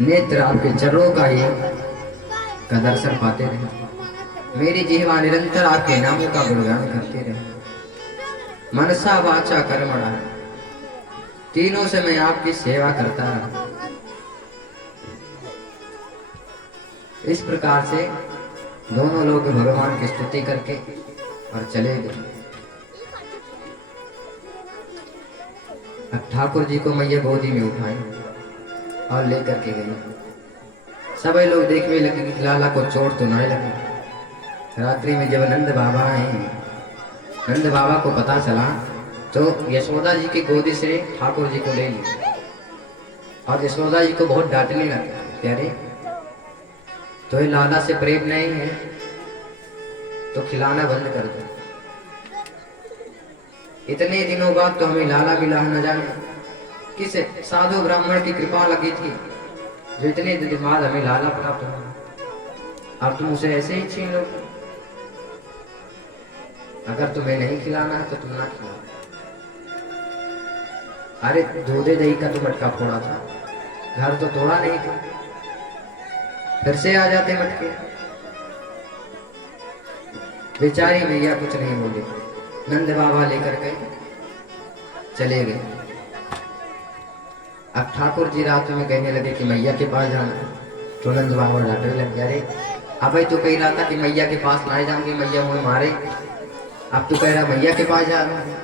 नेत्र आपके चरणों का ही का दर्शन पाते रहे। मेरी जिह्वा निरंतर आपके नामों का गुणगान करते रहे। मनसा वाचा कर्मणा तीनों से मैं आपकी सेवा करता रहा। इस प्रकार से दोनों लोग भगवान की स्तुति करके और चले गए। अब ठाकुर जी को मैया गोदी में उठाई और लेकर के गई। सभी लोग देखने लगे कि लाला को चोट तो नहीं लगी। रात्रि में जब नंद बाबा आए, नंद बाबा को पता चला तो यशोदा जी की गोदी से ठाकुर जी को ले लिया और यशोदा जी को बहुत डांटने लगे, प्यारे तो ये लाला से प्रेम नहीं है तो खिलाना बंद कर दो। इतने दिनों बाद तो हमें लाला मिला न जाने किस साधु ब्राह्मण की कृपा लगी थी जो इतने दिन बाद हमें लाला प्राप्त हुआ। अब तुम उसे ऐसे ही छीन लो। अगर तुम्हें नहीं खिलाना है तो तुम ना खिलाओ। अरे दूधे दही का तो मटका फोड़ा था, घर तो तोड़ा नहीं था, फिर से आ जाते मटके। बेचारी मैया कुछ नहीं बोली। नंद बाबा लेकर के चले गए। अब ठाकुर जी रात में कहने लगे कि मैया के पास जाना। तो नंद बाबा डांटने लग गया, अरे अब तो कह रहा था कि मैया के पास ना जाऊंगी, मैया मुझे मारे, अब तो कह रहा मैया के पास जा रहा है।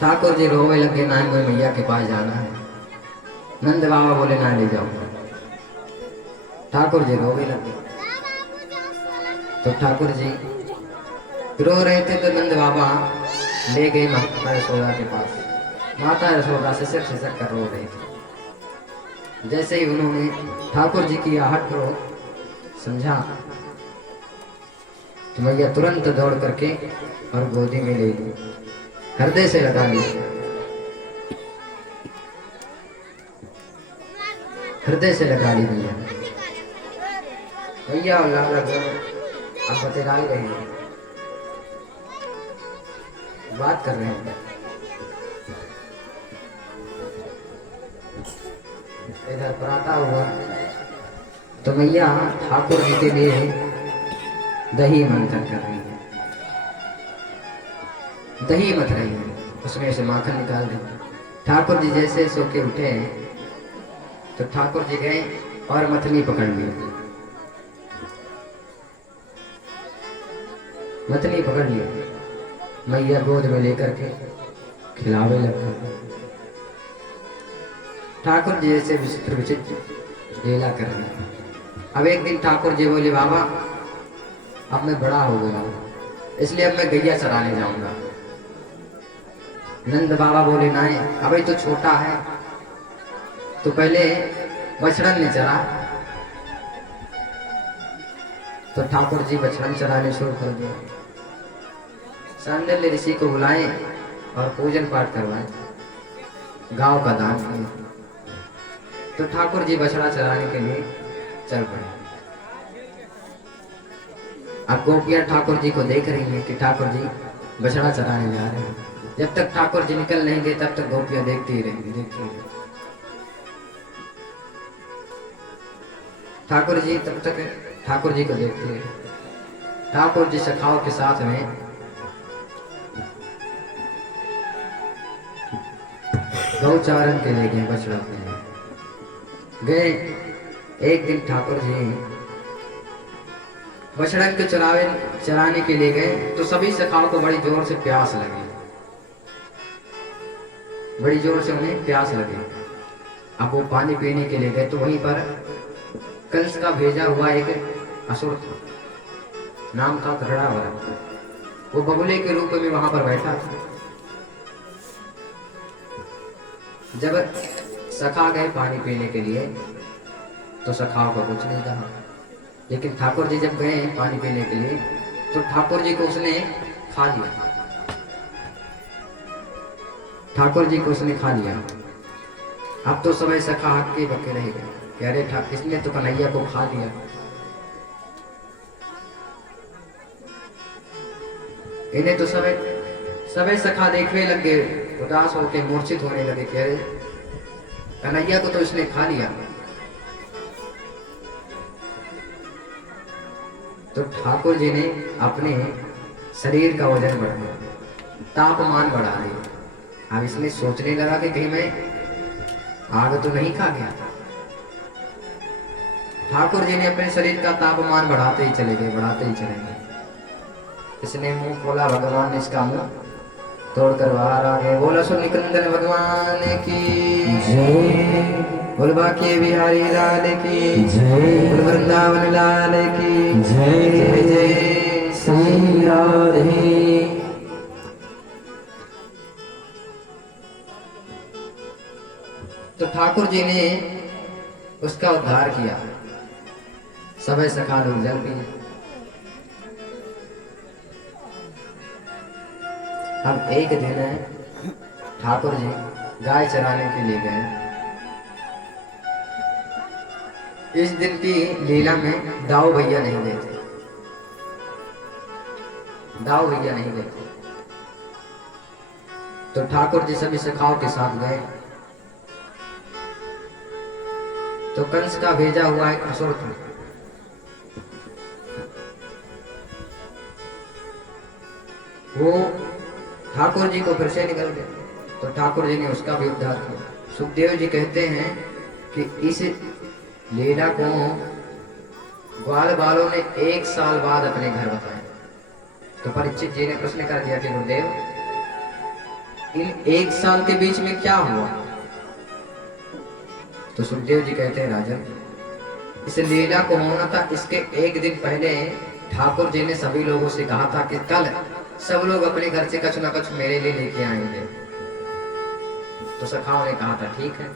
ठाकुर जी रोवे लगे, ना मुझे मैया के पास जाना है। नंद बाबा बोले ना ले जाओ। ठाकुर जी रोवे लगे। तो ठाकुर जी रो रहे थे तो नंद बाबा ले गए माता यशोदा के पास। माता यशोदा से सिर कर रो रहे थे। जैसे ही उन्होंने ठाकुर जी की आहट को समझा तो मैया तुरंत दौड़ करके और गोदी में ले ली, हृदय से लगा लिया, हृदय से लगा ली भैया। भैया और लाला दोनों अब बतेरा ही रहे हैं, बात कर रहे हैं। इधर पराता हुआ तो मैया ठाकुर जी के लिए दही मंथन कर रही है। दही मथ रही है, उसमें से माखन निकाल रही। ठाकुर जी जैसे सो के उठे तो ठाकुर जी गए और मथनी पकड़ ली। मथनी पकड़ ली, मैया गोद में लेकर के खिलावे लग गए। ठाकुर जी जैसे विचित्र विचित्र लीला कर रहे हैं। अब एक दिन ठाकुर जी बोले, बाबा अब मैं बड़ा हो गया हूँ, इसलिए अब मैं गैया चराने जाऊंगा। नंद बाबा बोले नहीं, अभी तो छोटा है, तो पहले बछड़न ने चरा। तो ठाकुर जी बछड़न चराने शुरू कर दिया। सांडल्य ऋषि को बुलाए और पूजन पाठ करवाए, गांव का दान किया। तो ठाकुर जी बछड़ा चराने के लिए चल पड़े। अब गोपियां ठाकुर जी को देख रही हैं कि ठाकुर जी बछड़ा चराने जा रहे हैं। जब तक ठाकुर जी निकल नहीं गए तब तक गोपियां देखती ही रहेंगी, देखती ही रहेंगी। ठाकुर जी तब तक ठाकुर जी को देखते रहे। ठाकुर जी सखाओं के साथ में गौचारण के लिए गए, बछड़ा के लिए गए। एक दिन ठाकुर जी बछड़ा के चराने के लिए गए तो सभी सखाओं को बड़ी जोर से प्यास लगी, बड़ी जोर से उन्हें प्यास लगी। अब वो पानी पीने के लिए गए तो वहीं पर कंस का भेजा हुआ एक असुर था, नाम था धृणावरा। वो बगुले के रूप में वहां पर बैठा था। जब सखा गए पानी पीने के लिए तो सखाओं को कुछ नहीं कहा, लेकिन ठाकुर जी जब गए पानी पीने के लिए तो ठाकुर जी को उसने खा लिया। ठाकुर जी को उसने खा लिया। अब तो समय सखा हक्के बक्के रह गए, कह रहे इसने तो कन्हैया को खा लिया। इन्हें तो सबे सखा देखने लग गए, उदास होकर मूर्छित होने लगे, कह रहे कन्हैया को तो इसने खा लिया। तो ठाकुर जी ने अपने शरीर का वजन बढ़ाया, तापमान बढ़ा दिया। अब इसने सोचने लगा कि कहीं मैं आग तो नहीं खा गया। ठाकुर जी ने अपने शरीर का तापमान बढ़ाते ही चले गए, बढ़ाते ही चले गए। इसने मुंह खोला, भगवान ने इसका मुंह तोड़कर बाहर आ गए। बोला सो निकंदन भगवान की जय, बोल बाके बिहारी लाल की जय, बोल वृंदावन लाल की जय। जय जय श्री राधे। तो ठाकुर जी ने उसका उद्धार किया। सभी सखा लोग जल पिए। अब एक दिन ठाकुर जी गाय चराने के लिए गए। इस दिन की लीला में दाऊ भैया नहीं गए थे, दाऊ भैया नहीं गए थे। तो ठाकुर जी सभी सखाओं के साथ गए। तो कंस का भेजा हुआ एक असुर था, वो ठाकुर जी को फिर से निकल गए। तो ठाकुर जी ने उसका भी उद्धार किया। सुखदेव जी कहते हैं कि इस लीला को ग्वाल बालों ने 1 साल बाद अपने घर बताया। तो परीक्षित जी ने प्रश्न कर दिया कि गुरुदेव, इन 1 साल के बीच में क्या हुआ? तो सुखदेव जी कहते हैं, राजन, इस लीला को होना था इसके 1 दिन पहले ठाकुर जी ने सभी लोगों से कहा था कि कल सब लोग अपने घर से कछ न कछ मेरे लिए लेके आएंगे। तो सखाओं ने कहा था ठीक है।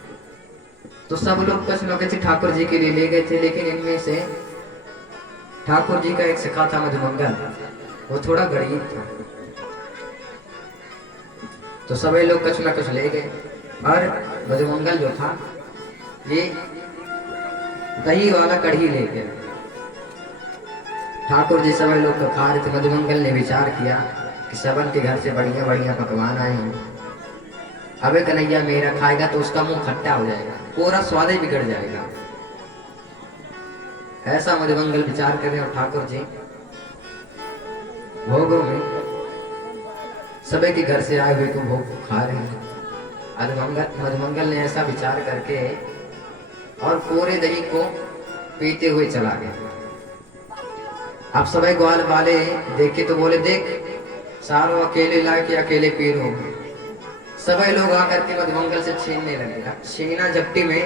तो सब लोग कछ न कछ ठाकुर जी के लिए ले गए थे, लेकिन इनमें से ठाकुर जी का एक सखा था मधुमंगल, वो थोड़ा गरीब था। तो सभी लोग कछ न कछ ले गए। और मधुमंगल जो था ये दही वाला कढ़ी ले गया। ठाकुर जी सभी लोग को खा रहे थे। मधुमंगल ने विचार किया कि सबन के घर से बढ़िया बढ़िया पकवान आए हैं, अबे कन्हैया मेरा खाएगा तो उसका मुंह खट्टा हो जाएगा, पूरा स्वाद ही बिगड़ जाएगा। ऐसा मधुमंगल विचार कर रहे। और ठाकुर जी भोगों में सभी के घर से आए हुए को भोग खा रहे हैं। मधुमंगल ने ऐसा विचार करके और पूरे दही को पीते हुए चला गया। अब सभी ग्वाल वाले देखे तो बोले, देख सारों अकेले ला के अकेले पी रहे हो। सभी लोग आकर के मधुमंगल से छीनने लगे। छीना झपटी में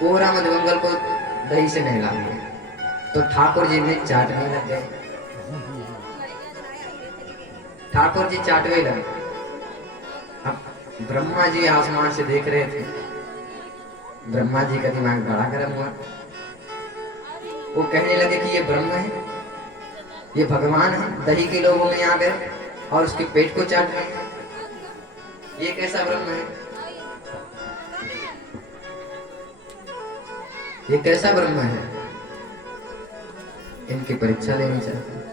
पूरा मधुमंगल को दही से नहला दिया। तो ठाकुर जी ने चाटने लग गए। ठाकुर जी चाटने लगे। अब ब्रह्मा जी आसमान से देख रहे थे। ब्रह्मा जी का दिमाग बड़ा गर्म हुआ। वो कहने लगे कि ये ब्रह्म है, ये भगवान है, दही के लोगों में आ गए और उसके पेट को चाट रहे हैं। ये कैसा ब्रह्म है? ये कैसा ब्रह्म है? इनकी परीक्षा लेनी चाहिए।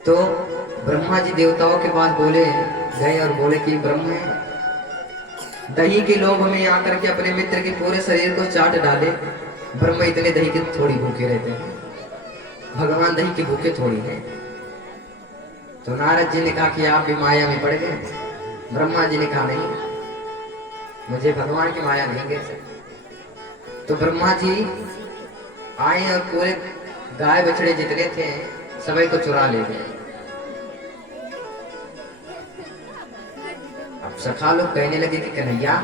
तो ब्रह्मा जी देवताओं के पास बोले गए और बोले कि ब्रह्म है, दही के लोभ में आकर के अपने मित्र के पूरे शरीर को चाट डाले। ब्रह्म इतने दही के थोड़ी भूखे रहते हैं, भगवान दही के भूखे थोड़ी है। तो नारद जी ने कहा कि आप भी माया में पड़ गए। ब्रह्मा जी ने कहा नहीं, मुझे भगवान की माया नहीं गिर सकती। तो ब्रह्मा जी आए और पूरे गाय बछड़े जितने थे सभी को चुरा ले गए। अब सखा लोग कहने लगे कि कन्हैया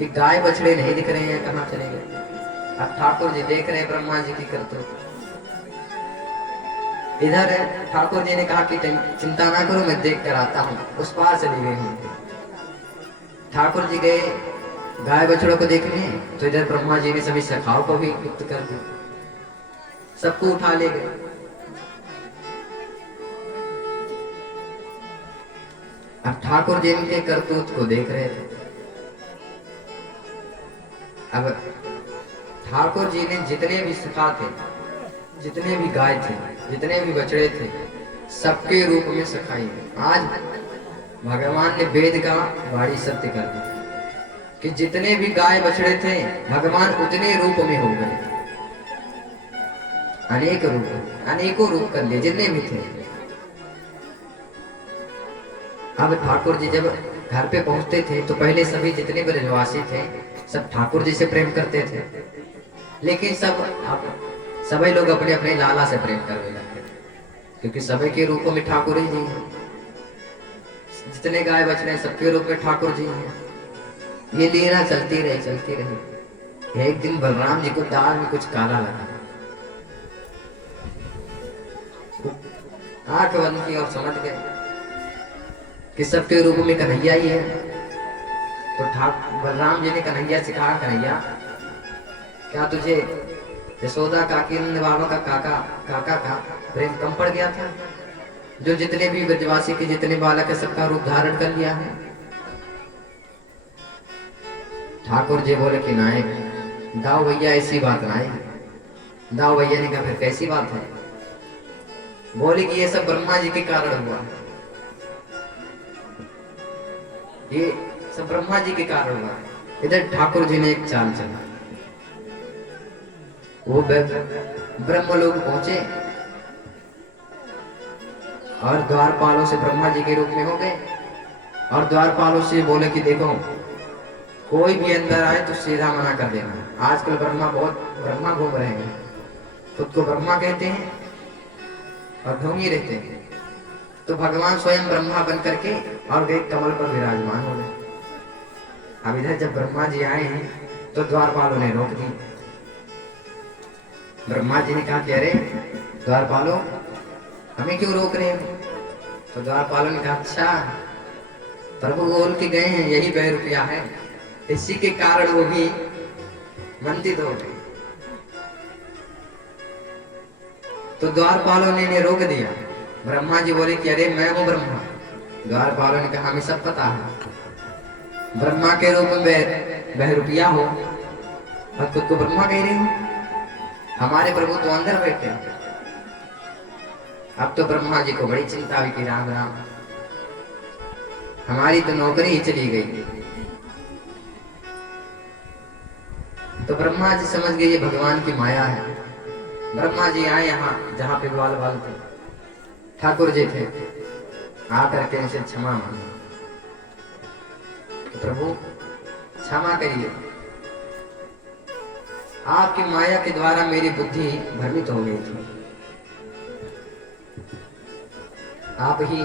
ये गाय बछड़े नहीं दिख रहे हैं, कहाँ चले गए? अब ठाकुर जी देख रहे हैं ब्रह्मा जी की करतूत। इधर ठाकुर जी ने कहा कि चिंता ना करो, मैं देख कर आता हूँ। उस पार चली गई हूँ। ठाकुर जी गए गाय बछड़ों को देखने, तो इधर ब्रह्मा जी ने सभी सखाओं को भी मुक्त कर दिया, सबको उठा ले गए। अब ठाकुर जी इनके करतूत को देख रहे थे। अब ठाकुर जी ने जितने भी सखा थे, जितने भी गाय थे, जितने भी बछड़े थे, सबके रूप में सखाई। आज भगवान ने वेद का वाणी सत्य कर दी कि जितने भी गाय बछड़े थे भगवान उतने रूप में हो गए, अनेक रूप, अनेकों रूप कर लिए जितने भी थे। अब ठाकुर जी जब घर पे पहुंचते थे तो पहले सभी जितने ब्रजवासी थे सब ठाकुर जी से प्रेम करते थे, लेकिन सभी लोग अपने अपने लाला से प्रेम करने लगे, क्योंकि सभी के रूपों में ठाकुर ही जी हैं। जितने गाय बछड़े सबके रूप में ठाकुर जी हैं। ये लीला चलती रही। एक दिन बलराम जी को दाल में कुछ काला लगा, आंख बंद की और समझ गए कि सबके रूप में कन्हैया ही है। तो बलराम जी ने कन्हैया से कहा, कन्हैया क्या तुझे यशोदा काकी नंद बाबा का काका का प्रेम कम पड़ गया था, जो जितने भी ब्रजवासी के जितने बालक है सबका रूप धारण कर लिया है? ठाकुर जी बोले कि नायक दाऊ भैया ऐसी बात ना है। दाऊ भैया ने कहा फिर कैसी बात है? बोले कि ये सब ब्रह्मा जी के कारण हुआ, ये सब ब्रह्मा जी के कारण हुआ। इधर ठाकुर जी ने एक चाल चला, वो ब्रह्मलोक पहुंचे और द्वारपालों से ब्रह्मा जी के रूप में हो गए और द्वारपालों से बोले कि देखो कोई भी अंदर आए तो सीधा मना कर देना। आजकल ब्रह्मा घूम रहे हैं, खुद को ब्रह्मा कहते हैं और ढोंगी रहते हैं। तो भगवान स्वयं ब्रह्मा बन करके और एक कमल पर विराजमान हो गए। अब इधर जब ब्रह्मा जी आए हैं तो द्वारपालों ने रोक दी। ब्रह्मा जी ने कहा कि अरे द्वारपालों हमें क्यों रोक रहे हैं? तो द्वारपालों ने कहा अच्छा प्रभु बोल के गए हैं यही 2 रुपया है, इसी के कारण वो भी वंदित हो गए। तो द्वारपालों ने रोक दिया। ब्रह्मा जी बोले कि अरे मैं हूं ब्रह्मा। द्वारपालों ने कहा हमें सब पता है, ब्रह्मा के रूप में 2 रुपया हो और खुद को ब्रह्मा कह रहे हो। हमारे प्रभु तो अंदर बैठे हैं। अब तो ब्रह्मा जी को बड़ी चिंता हुई कि राम राम हमारी तो नौकरी ही चली गई। तो ब्रह्मा जी समझ गए ये भगवान की माया है। ब्रह्मा जी आए यहाँ जहाँ पे ग्वाल बाल थे, ठाकुर जी थे, आकर के इनसे क्षमा मांगी। तो प्रभु क्षमा करिए, आपकी माया के द्वारा मेरी बुद्धि भ्रमित हो गई थी। आप ही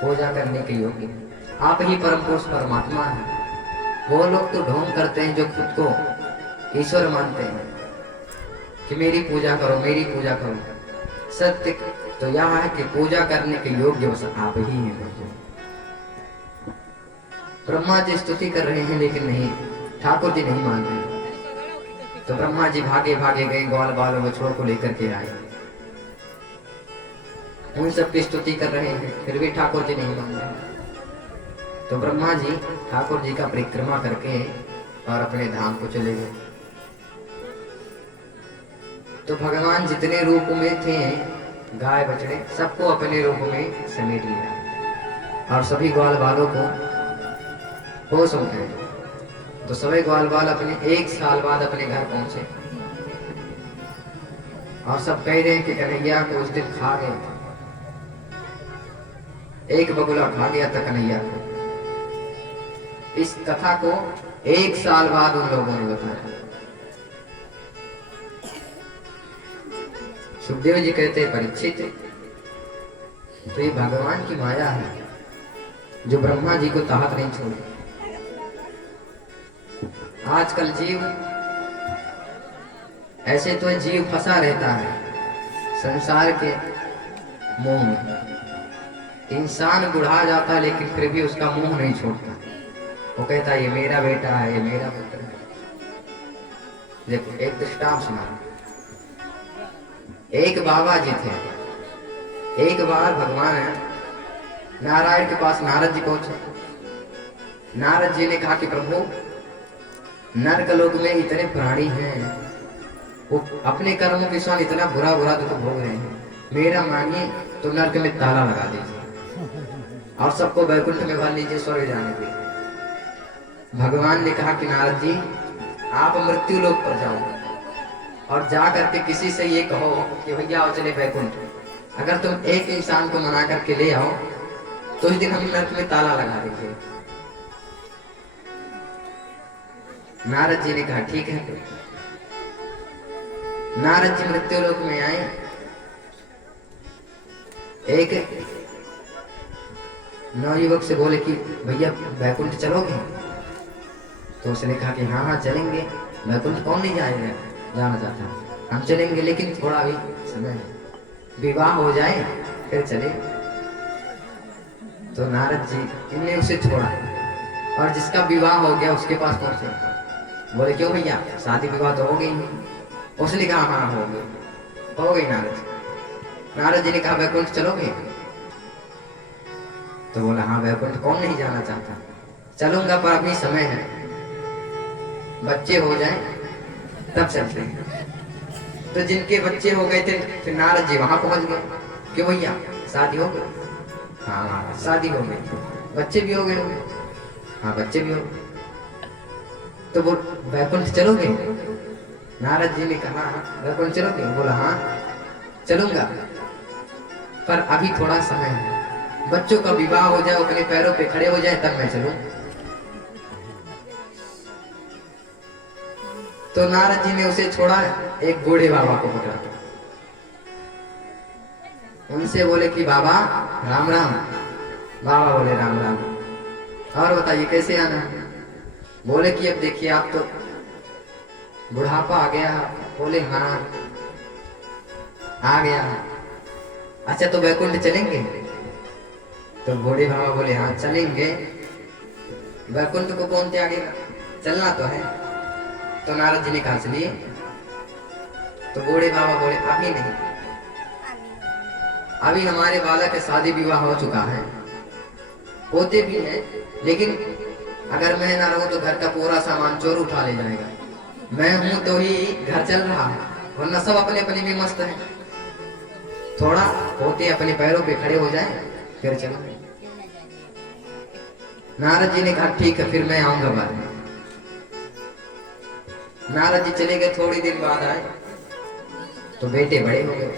पूजा करने के योग्य, आप ही परम पुरुष परमात्मा हैं। वो लोग तो ढोंग करते हैं जो खुद को ईश्वर मानते हैं कि मेरी पूजा करो, मेरी पूजा करो। सत्य तो यह है कि पूजा करने के योग्य बस आप ही हैं। ब्रह्मा जी स्तुति कर रहे हैं लेकिन नहीं, ठाकुर जी नहीं मान रहे। तो ब्रह्मा जी भागे भागे गए, ग्वाल बाल बछड़ों को लेकर के आए, उन सबकी स्तुति कर रहे हैं, फिर भी ठाकुर जी नहीं मान रहे। तो ब्रह्मा जी ठाकुर जी का परिक्रमा करके और अपने धाम को चले गए। तो भगवान जितने रूप में थे गाय बछड़े सबको अपने रूप में समेट लिया और सभी ग्वाल बालों को होश हो गए। तो सभी ग्वाल बाल अपने 1 साल बाद अपने घर पहुंचे और सब कह रहे हैं कि कन्हैया को उस दिन खा गए, एक बगुला खा गया था कन्हैया को। इस कथा को 1 साल बाद उन लोगों ने बताया। सुखदेव जी कहते हैं परीक्षित तो ये भगवान की माया है जो ब्रह्मा जी को ताहत नहीं छोड़ी। आजकल जीव ऐसे तो जीव फंसा रहता है संसार के मोह में। इंसान बुढ़ा जाता है लेकिन फिर भी उसका मोह नहीं छोड़ता। वो कहता है ये मेरा बेटा है, ये मेरा पुत्र है। देखो एक दृष्टांत सुना। एक बाबा जी थे, एक बार भगवान नारायण के पास नारद जी पहुंचे। नारद जी ने कहा कि प्रभु नरकलोक में इतने प्राणी हैं, वो अपने कर्मों के साथ इतना बुरा बुरा दुख भोग रहे हैं, मेरा मानिए तो नरक में ताला लगा दीजिए। और सबको वैकुंठ में भर लीजिए, स्वर्ग जाने के। भगवान ने कहा कि नारद जी आप मृत्यु लोक पर जाओ और जा करके किसी से ये कहो कि भैया आओ चले वैकुंठ। अगर तुम एक इंसान को मना करके ले आओ तो इस दिन हम नरक में ताला लगा देंगे। नारद जी ने कहा ठीक है। नारद जी मृत्यु लोक में आए। एक नवयुवक से बोले कि भैया वैकुंठ चलोगे? तो उसने कहा कि हाँ हाँ चलेंगे, वैकुंठ कौन नहीं जाएगा, जाना चाहता, हम चलेंगे, लेकिन थोड़ा भी समय है, विवाह हो जाए फिर चले। तो नारद जी इनने उसे छोड़ा और जिसका विवाह हो गया उसके पास पहुंचे। बोले क्यों भैया, शादी विवाह तो हो गई? उसने कहा हाँ हो गई, हो गई नारद जी। नारद जी ने कहा वैकुंठ चलोगे? तो बोला हाँ वैकुंठ कौन नहीं जाना चाहता, चलूंगा पर अभी समय है, बच्चे हो जाएं तब चलते हैं। तो जिनके बच्चे हो गए थे फिर नारद जी वहां पहुंच गए। क्यों भैया शादी हो गई? हाँ शादी हो गई। बच्चे भी हो गए होंगे? हाँ बच्चे भी हो गए। तो बोल वैकुंठ चलोगे? नारद जी ने कहा वैकुंठ चलोगे? बोला हाँ चलूंगा पर अभी थोड़ा समय है, बच्चों का विवाह हो जाए, अपने पैरों पे खड़े हो जाए तब मैं चलूं। तो नारद जी ने उसे छोड़ा, एक बूढ़े बाबा को पकड़ा, उनसे बोले कि बाबा राम राम। बाबा बोले राम राम, और बताइए कैसे आना? बोले कि अब देखिए आप तो बुढ़ापा आ गया। बोले हाँ आ गया। अच्छा तो वैकुंठ चलेंगे? तो बूढ़े बाबा बोले हाँ चलेंगे, वैकुंठ को कौन त्यागेगा, चलना तो है। तो नारद जी ने कहा चलिए। तो बूढ़े बाबा बोले अभी नहीं, अभी हमारे बालक के शादी विवाह हो चुका है, होते भी हैं, लेकिन अगर मैं ना रहूं तो घर का पूरा सामान चोर उठा ले जाएगा। मैं हूं तो ही घर चल रहा है, वरना सब अपने अपने में मस्त है। थोड़ा होते अपने पैरों पे खड़े हो जाए फिर चलो। नारद जी ने कहा ठीक है फिर मैं आऊंगा बाद में। नारद जी चले गए, थोड़ी देर बाद आए तो बेटे बड़े हो गए।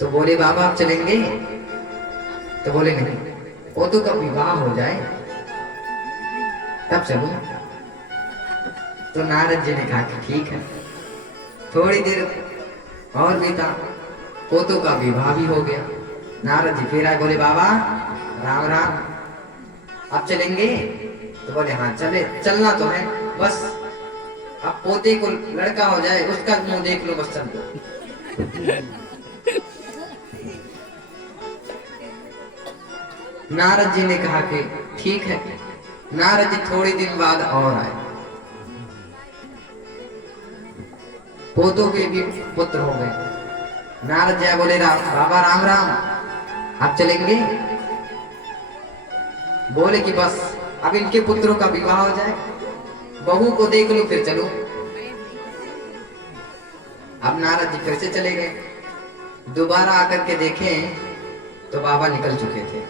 तो बोले बाबा आप चलेंगे? तो बोले नहीं, वो तो कब विवाह हो जाए तब चलूं। तो नारद जी ने कहा कि ठीक है। थोड़ी देर और बीता, पोतों का विवाह भी हो गया। नारद जी फिर आए, बोले बाबा राम राम, आप चलेंगे? तो बोले हाँ चले, चलना तो है, बस अब पोते को लड़का हो जाए उसका मुंह देख लो बस चल दो। नारद जी ने कहा कि ठीक है। नारद जी थोड़ी दिन बाद और आए, पोतों के भी पुत्र हो गए। नारद जी बोले बाबा राम राम, आप चलेंगे? बोले कि बस अब इनके पुत्रों का विवाह हो जाए, बहू को देख लो फिर चलो। अब नारद जी फिर से चले गए। दोबारा आकर के देखें तो बाबा निकल चुके थे।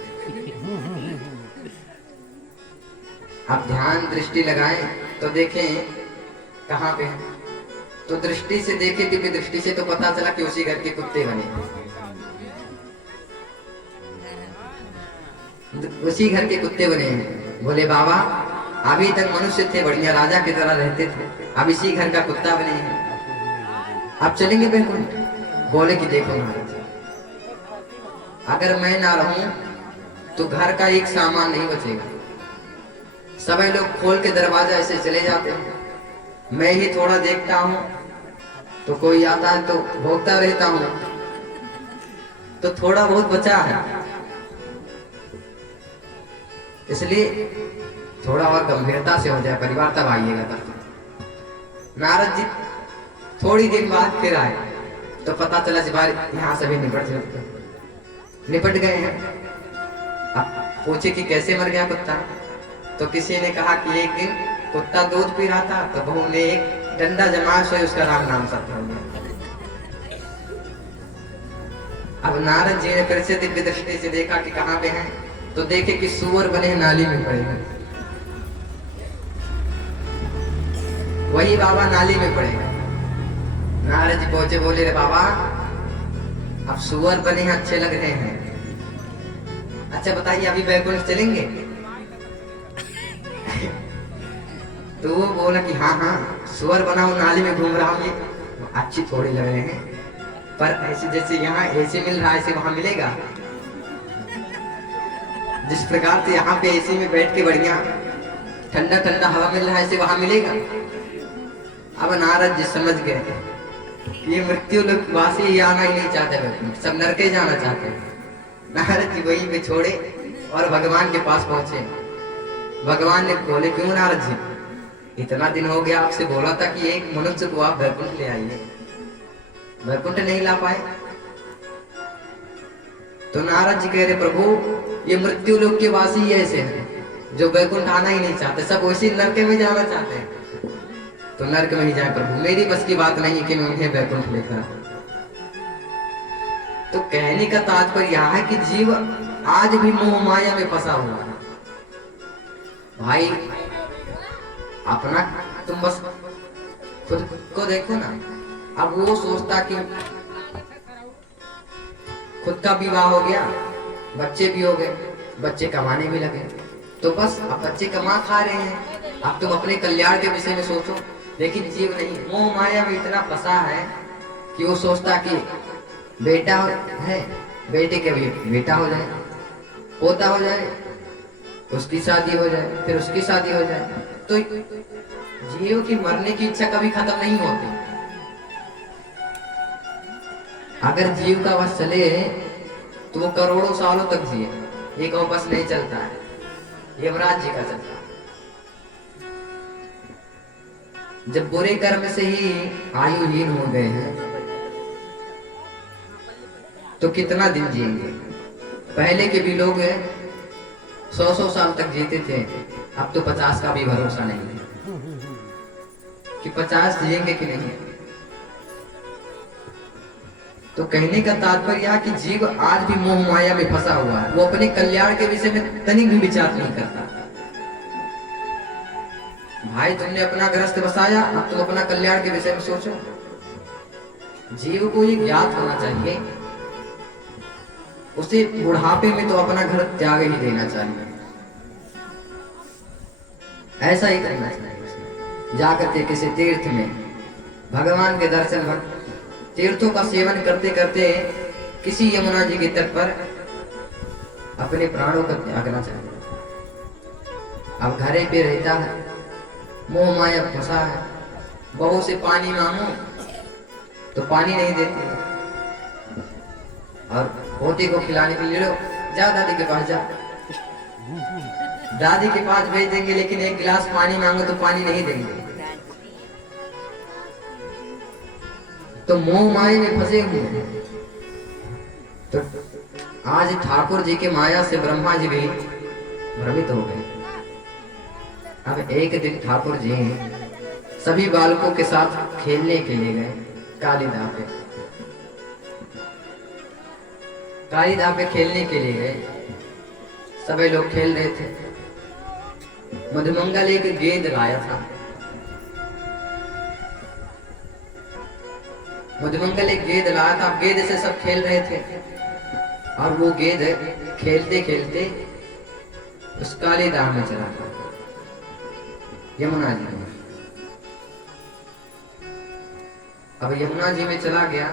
अब ध्यान दृष्टि लगाएं तो देखें कहां पे है। तो दृष्टि से देखे, दिव्य दृष्टि से तो पता चला कि उसी घर के कुत्ते बने, उसी घर के कुत्ते बने हैं। बोले बाबा अभी तक मनुष्य थे, बढ़िया राजा की तरह रहते थे, अब इसी घर का कुत्ता बने हैं, आप चलेंगे वैकुंठ? बोले कि देखो महाराज, अगर मैं ना रहूं तो घर का एक सामान नहीं बचेगा। सभी लोग खोल के दरवाजा ऐसे चले जाते हैं, मैं ही थोड़ा देखता हूं तो कोई आता है तो भोगता रहता हूं, तो थोड़ा बहुत बचा है, इसलिए थोड़ा और गंभीरता से हो जाए परिवार तब आइएगा तब। नारद जी थोड़ी देर बाद फिर आए तो पता चला इस बार यहाँ सभी निपट गए हैं। अब पूछे कि कैसे मर गया कुत्ता? तो किसी ने कहा कि एक दिन कुत्ता दूध पी रहा था तो बहू ने एक डंडा जमा से उसका राम नाम साथ हो गया। अब नारद जी ने फिर से दिव्य दृष्टि से देखा कि कहाँ पे हैं, तो देखे कि सूअर बने हैं नाली में पड़े हैं। वही बाबा नाली में पड़े हैं। नारद जी पहुंचे, बोले रे बाबा अब सूअर बने हैं, अच्छे लग रहे हैं, अच्छा बताइए अभी बैकुंठ चलेंगे? तो वो बोला कि हाँ हाँ, सूअर बना हूं, नाली में घूम रहा हूँ, ये अच्छी थोड़ी लग रहे हैं, पर ऐसे जैसे यहाँ एसी मिल रहा है ऐसे वहां मिलेगा? जिस प्रकार से यहाँ पे एसी में बैठ के बढ़िया ठंडा ठंडा हवा मिल रहा है ऐसे वहां मिलेगा? अब नारद जी समझ गए कि ये मृत्यु लोक वासी ये आना ही नहीं चाहते, सब नरके जाना चाहते हैं। नारद जी वहीं पे छोड़े और भगवान के पास पहुंचे। भगवान ने बोले, क्यों नारद जी, इतना दिन हो गया आपसे बोला था कि एक मनुष्य को आप वैकुंठ ले आइए, वैकुंठ नहीं ला पाए? तो नारद जी कह रहे, प्रभु ये मृत्यु लोक के वासी ऐसे हैं जो वैकुंठ आना ही नहीं चाहते, सब उसी नरक में जाना चाहते हैं। तो नरक में ही जाए प्रभु, मेरी बस की बात नहीं कि मैं उन्हें वैकुंठ लेकर आऊं। तो कहने का तात्पर्य यह है कि जीव आज भी मोह माया में फंसा हुआ है। भाई अपना तुम बस खुद को देखो ना। अब वो सोचता कि खुद का विवाह हो गया, बच्चे भी हो गए, बच्चे कमाने भी लगे, तो बस अब बच्चे कमा खा रहे हैं, अब तुम अपने कल्याण के विषय में सोचो। लेकिन जीव नहीं, मोह माया में इतना फंसा है कि वो सोचता कि बेटा है, बेटे के भी बेटा हो जाए, पोता हो जाए, उसकी शादी हो जाए, फिर उसकी शादी हो जाए। तो जीव की मरने की इच्छा कभी खत्म नहीं होती। अगर जीव का बस चले तो वो करोड़ों सालों तक जिए, एक और बस नहीं चलता है, यमराज जी का चलता है। जब बुरे कर्म से ही आयुहीन हो गए हैं तो कितना दिन जिएंगे? पहले के भी लोग 100-100 साल तक जीते थे, अब तो 50 का भी भरोसा नहीं है कि 50 जिएंगे कि नहीं। तो कहने का तात्पर्य यह कि जीव आज भी मोह माया में फंसा हुआ है, वो अपने कल्याण के विषय में तनिक भी विचार नहीं करता। भाई तुमने अपना गृहस्थ बसाया, अब तुम अपना कल्याण के विषय में सोचो। जीव को ये ज्ञात होना चाहिए, उसे बुढ़ापे में तो अपना घर त्याग ही देना चाहिए, ऐसा ही करना चाहिए। जाकर के किसी तीर्थ में भगवान के दर्शन, तीर्थों का सेवन करते करते किसी यमुना जी के तट पर अपने प्राणों का त्यागना चाहिए। अब घरे पे रहता है, मोह माया फंसा है, बहू से पानी मांगो तो पानी नहीं देते, और पोते को खिलाने के लिए लो, जा दादी के पास जा, दादी के पास भेज देंगे, लेकिन एक गिलास पानी मांगो तो पानी नहीं देंगे। तो मोह माया में फंसे हुए हैं। तो आज ठाकुर जी के माया से ब्रह्मा जी भी भ्रमित हो गए। अब एक दिन ठाकुर जी सभी बालकों के साथ खेलने के लिए गए कालीदा पे। कालीदा पे खेलने के लिए गए, सभी लोग खेल रहे थे। मधुमंगल एक गेंद लाया था, मधुमंगल एक गेंद लाया था, गेंद से सब खेल रहे थे, और वो गेंद खेलते खेलते उस कालीदा में चला गया, यमुना जी में। अब यमुना जी में चला गया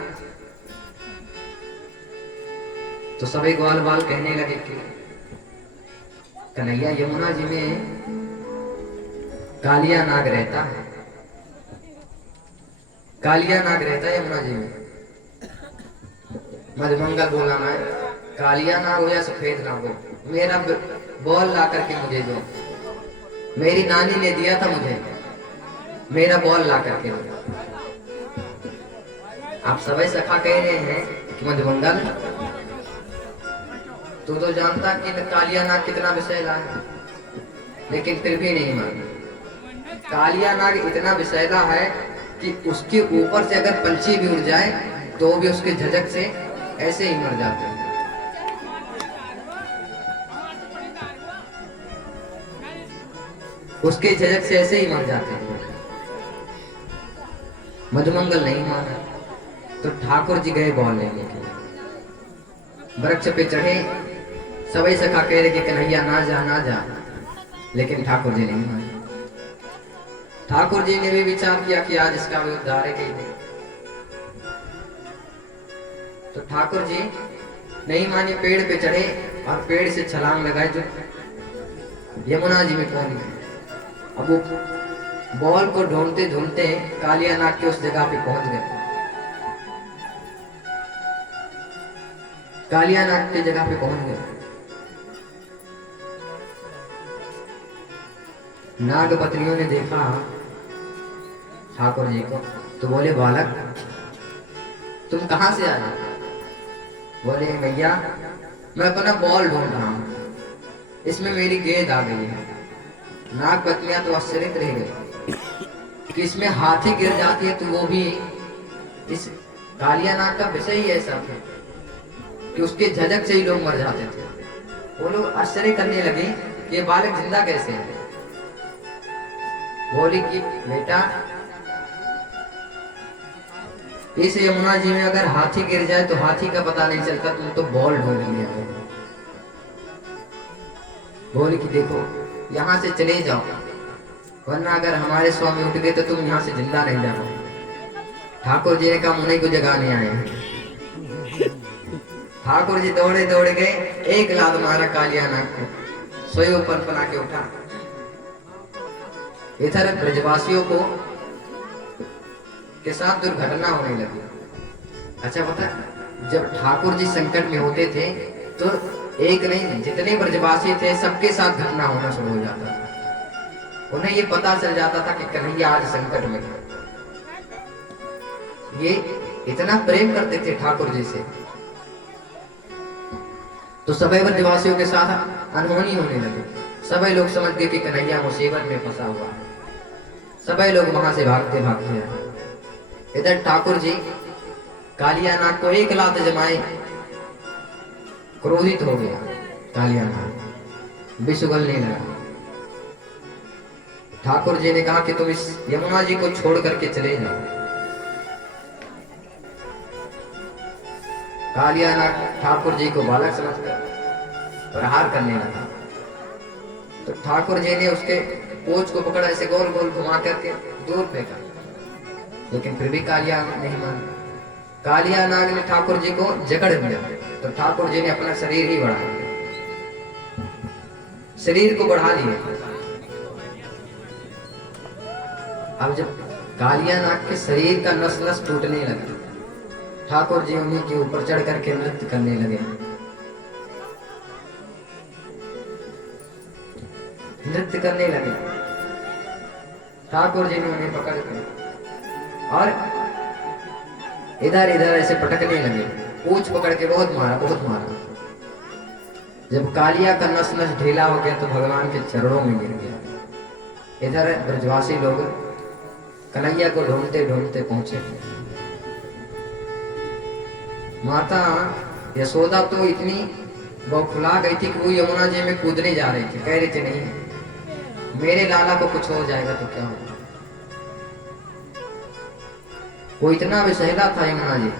तो सभी ग्वाल बाल कहने लगे कि कन्हैया यमुना जी में कालिया नाग रहता है, कालिया नाग रहता है यमुना जी में। मधुमंगल बोला, मैं कालिया नाग हो या सफेद नाग हो, मेरा बॉल ला करके मुझे दो, मेरी नानी ने दिया था मुझे, मेरा बॉल ला करके दो। आप सभी सखा कह रहे हैं कि मधुमंगल तू तो जानता कि कालिया नाग कितना विषैला है, लेकिन फिर भी नहीं माना। कालिया नाग इतना विषैला है कि उसके ऊपर से अगर पंछी भी उड़ जाए तो भी उसके झटक से ऐसे ही मर जाते हैं। उसके झलक से ऐसे ही मर जाते हैं। मधुमंगल नहीं माना तो ठाकुर जी गए बॉल लेने के लिए। वृक्ष पे चढ़े, सभी सखा कह रहे कि कन्हैया ना जा ना जा, लेकिन ठाकुर जी नहीं माने। ठाकुर जी ने भी विचार किया कि आज इसका भी उद्धार है कहीं नहीं। तो ठाकुर जी नहीं माने, पेड़ पे चढ़े और पेड़ से छलांग लगाए जो यमुना जी में पहुंच गए। अब वो बॉल को ढूंढते ढूंढते कालिया नाग के उस जगह पे पहुंच गए। कालिया नाग की जगह पे पहुंच गए। नाग पत्नियों ने देखा ठाकुर जी को तो बोले, बालक तुम कहां से आए? बोले, भैया मैं अपना बॉल ढूंढ रहा हूं, इसमें मेरी गेंद आ गई है। नाग पत्नियां तो आश्चर्य रह गई कि इसमें हाथी गिर जाती है, तो वो भी इस कालिया नाग का विषय ही ऐसा था कि उसके झलक से ही लोग मर जाते थे। वो लोग आश्चर्य करने लगे कि ये बालक जिंदा कैसे है। बोली कि बेटा, इस यमुना जी में अगर हाथी गिर जाए तो हाथी का पता नहीं चलता, तुम तो बॉल ढूंढ लिया है। बोली कि देखो यहाँ से चले जाओ, वरना अगर हमारे स्वामी उठ गए तो तुम यहाँ से जिंदा नहीं जाओ। ठाकुर जी ने कहा, मुनि को जगाने आए हैं। ठाकुर जी दौड़े दौड़े गए, एक लात मारा कालिया नाग को, सोए ऊपर पला के उठा। इधर ब्रजवासियों को के साथ दुर्घटना होने लगी। अच्छा पता, जब ठाकुर जी संकट में होते थे तो एक नहीं जितने ब्रजवासी थे सबके साथ घटना होना शुरू हो जाता था। उन्हें ये पता चल जाता था कि कन्हैया आज संकट में है। ये इतना प्रेम करते थे ठाकुर जी से, तो सभी ब्रजवासियों के साथ अनहोनी होने लगी। सभी लोग समझ गए कि कन्हैया मुसीबत में फंसा हुआ है। सभी लोग वहां से भागते भागते आए। इधर ठाकुर जी कालिया नाग को एक लात जमाए, क्रोधित हो गया। कालिया नाग विष उगलने लगा। ठाकुर जी ने कहा कि तुम इस यमुना जी को छोड़ करके चले जाओ। कालिया नाग ठाकुर जी को बालक समझकर प्रहार करने लगा। तो ठाकुर जी ने उसके पोंछ को पकड़ा, ऐसे गोल गोल घुमा करके दूर फेंका, लेकिन फिर भी कालिया नहीं माना। कालिया नाग ने ठाकुर जी को जकड़ लिया, तो ठाकुर जी ने अपना शरीर ही बढ़ा लिया, शरीर को बढ़ा लिया। अब जब कालिया नाग के शरीर का नस नस टूटने लगा, ठाकुर जी उन्हीं के ऊपर चढ़ करके नृत्य करने लगे। नृत्य करने लगे। ठाकुर जी ने उन्हें पकड़ कर और इधर इधर ऐसे पटकने लगे, पूंछ पकड़ के बहुत मारा बहुत मारा। जब कालिया का नस नस ढीला हो गया तो भगवान के चरणों में गिर गया। इधर ब्रजवासी लोग कन्हैया को ढूंढते ढूंढते पहुंचे। माता यशोदा तो इतनी बौखला गई थी कि वो यमुना जी में कूदने जा रही थी। कह रही थी, नहीं मेरे लाला को कुछ हो जाएगा तो क्या होगा। वो इतना विषैला था यमुना जी।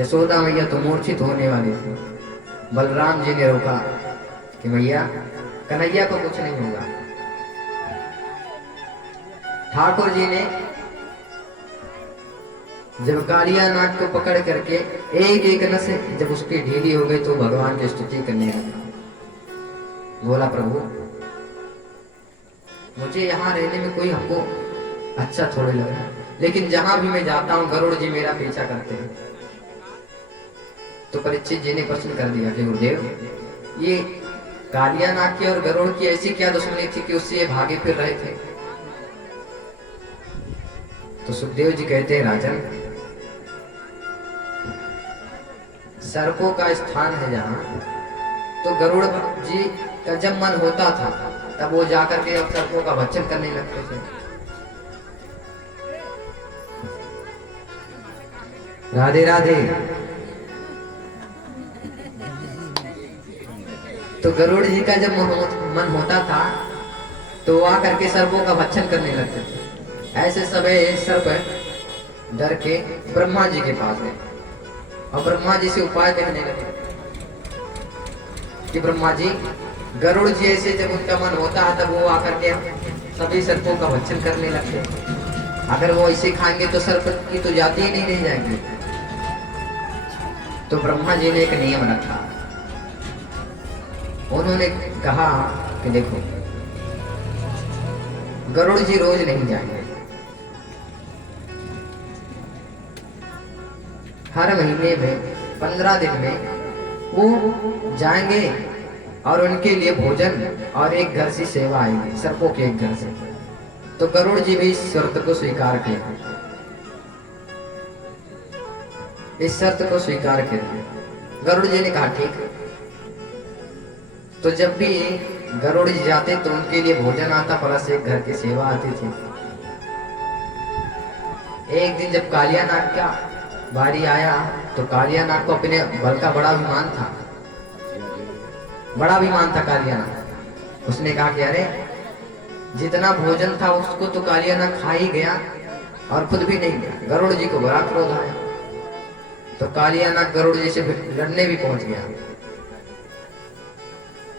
यशोदा मैया तो मूर्छित होने वाली थी। बलराम जी ने रोका कि मैया कन्हैया को कुछ नहीं होगा। ठाकुर जी ने जब कालिया नाग को पकड़ करके एक एक नस जब उसकी ढीली हो गई तो भगवान की स्तुति करने लगा। बोला, प्रभु मुझे यहाँ रहने में कोई हमको अच्छा थोड़े लग रहा है, लेकिन जहां भी मैं जाता हूँ गरुड़ जी मेरा पीछा करते हैं। तो परीक्षित जी ने प्रश्न कर दिया कि गुरुदेव, ये कालिया नाग की और गरुड़ की ऐसी क्या दुश्मनी थी कि उससे ये भागे फिर रहे थे। तो सुखदेव जी कहते हैं, राजन सर्पों का स्थान है जहां, तो गरुड़ जी का जब मन होता था तब वो जाकर के अब सर्पों का भक्षण करने लगते थे। राधे राधे। तो गरुड़ जी का जब मन होता था तो वो आकर के सर्पों का भक्षण करने लगते थे। ऐसे सब सर्प डर के ब्रह्मा जी के पास गए और ब्रह्मा जी से उपाय कहने लगे कि ब्रह्मा जी, गरुड़ जी ऐसे जब उनका मन होता है तब वो आकर के सभी सर्पों का भक्षण करने लगते। अगर वो ऐसे खाएंगे तो सर्प की तो जाति ही नहीं रह जाएगी। तो ब्रह्मा जी ने एक नियम रखा। उन्होंने कहा कि देखो, गरुड़ जी रोज नहीं जाएंगे, हर महीने में 15 दिन में वो जाएंगे और उनके लिए भोजन और एक घर से सेवा आएगी, सर्पों के एक घर से। तो गरुड़ जी भी इस शर्त को स्वीकार किया, इस शर्त को स्वीकार किया। गरुड़ जी ने कहा ठीक। तो जब भी गरुड़ जी जाते तो उनके लिए भोजन आता, प्लस एक घर की सेवा आती थी। एक दिन जब कालियानाग का बारी आया तो कालियानाग को अपने बल का बड़ा अभिमान था, बड़ा अभिमान था कालियानाग। उसने कहा कि अरे जितना भोजन था उसको तो कालियानाग खा ही गया और खुद भी नहीं गया। गरुड़ जी को बड़ा क्रोध आया तो कालियानाग गरुड़ जी से लड़ने भी पहुंच गया।